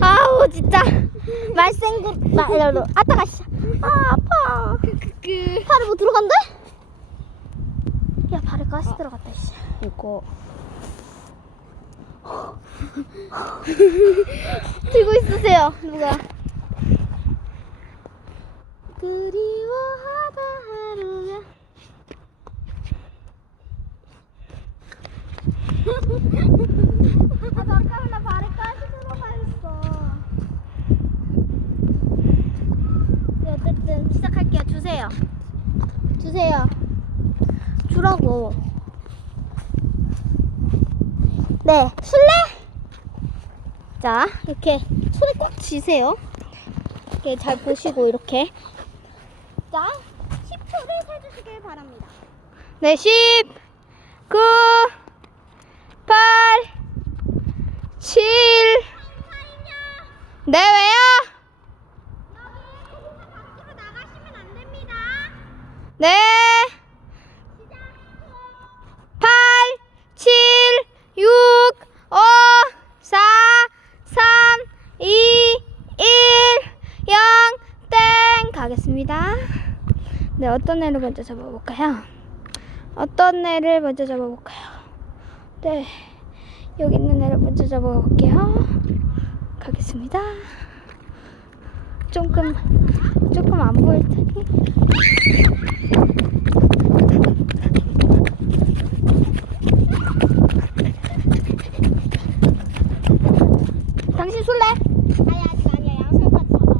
아우 진짜. 말생구 말로 아따가 씨. 아 아파. 그 팔에 뭐 들어간대? 야 발에 가시 들어갔다 씨. 이거 들고 있으세요 누가. 그리워하다 하루가. 아 네, 주세요. 주라고. 네 술래 자 이렇게 손에 꽉 쥐세요 이렇게 잘 보시고 이렇게 자 10초를 세주시길 바랍니다 네 10, 9, 8, 7. 네 왜요? 땡! 가겠습니다. 네, 어떤 애를 먼저 잡아볼까요? 어떤 애를 먼저 잡아볼까요? 네, 여기 있는 애를 먼저 잡아볼게요. 가겠습니다. 조금, 조금 안 보일 테니. 당신 술래? 아니 아직 아니야 양손까지 잡아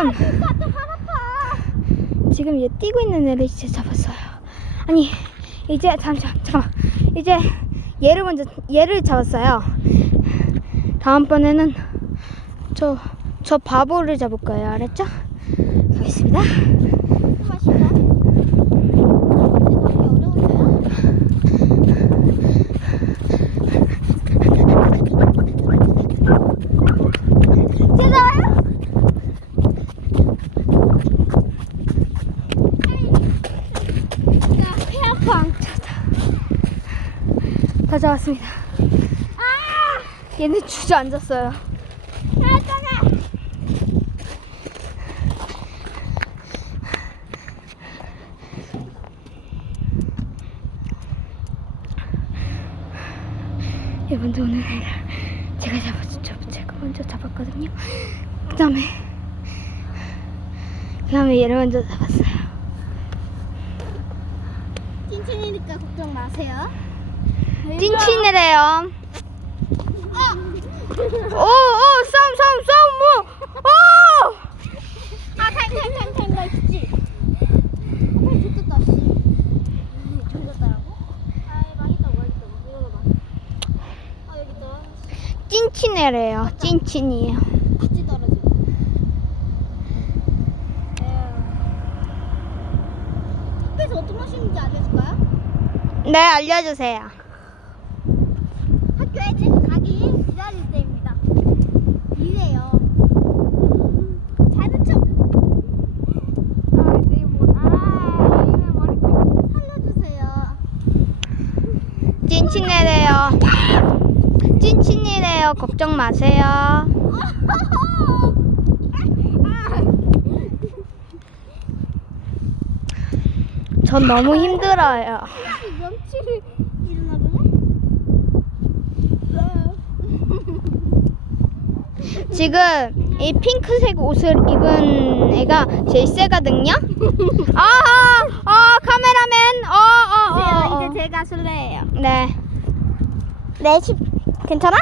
지금 지금 얘 뛰고 있는 애를 이제 잡았어요. 아니 이제 잠시만 잠깐만 이제 얘를 먼저 얘를 잡았어요. 다음번에는 저 저 바보를 잡을 거예요. 알았죠? 가겠습니다 이제 잡기 어려운데요? 제가요? 야, 배 아파. 다 잡았습니다. 아! 얘는 주저앉았어요. 아, 먼저 오는 애를 제가 잡았죠. 제가 먼저 잡았거든요. 그 다음에 그 다음에 얘를 먼저 잡았어요. 찐친이니까 걱정 마세요. 찐친이래요. 아! 오, 오, 싸움, 싸움, 싸움, 뭐, 오! 아, 타임, 타임, 타임, 타임, 나 있지. 아, 빨리 죽겠다, 씨. 죽였다라고? 아, 망했다, 망했다. 이거 봐. 아, 여기 있다. 찐친이래요. 찐친이에요. 같이 떨어져. 숲에서 어떤 맛이는지 알려줄까요? 네, 알려주세요. 학교에 지금 가기 기다릴 때입니다. 이래요. 자는 척. 아, 네, 뭐, 아, 얘네 머리카락. 살려주세요. 찐친이래요. 찐친이래요. 걱정 마세요. 전 너무 힘들어요. 명치를 일어나 볼래? 지금 이 핑크색 옷을 입은 애가 제일 세거든요. 아, 아, 카메라맨. 어, 어, 어, 어. 이제 제가 술래예요. 네. 네, 십. 괜찮아?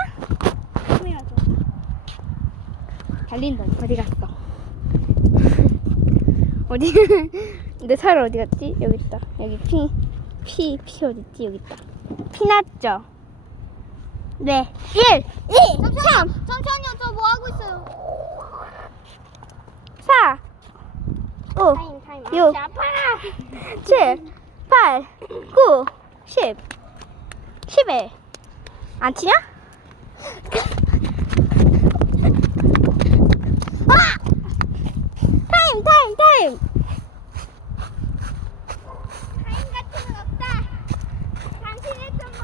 카메라 좀. 달린다. 어디 갔어? 어디? 내 살 어디 갔지? 여기 있다. 여기 피, 피, 피 어디 있지? 여기 있다. 피 났죠? 네. 1, 2, 잠시만. 잠시만요. 저 뭐 하고 있어요? 4, 5, 타임 타임. 육. 아, 아파. 7, 8, 9, 10, 11. 안 치냐? 아! 타임 타임 타임 타임 같은 건 없다. 당신 했던 말.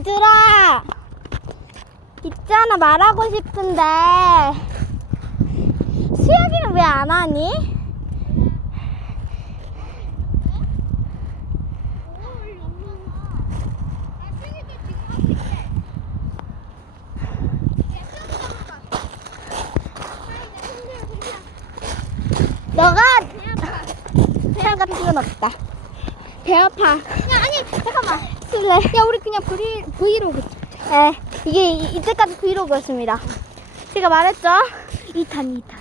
얘들아 있잖아 말하고 싶은데. 수혁이는 왜 안 하니? 너가 같은 건 없다. 배 아파 쓸래? 야 우리 그냥 브이, 브이로그. 네 이게 이- 이때까지 브이로그였습니다. 제가 말했죠? 2탄 2탄.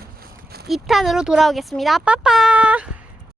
2탄으로 돌아오겠습니다. 빠빠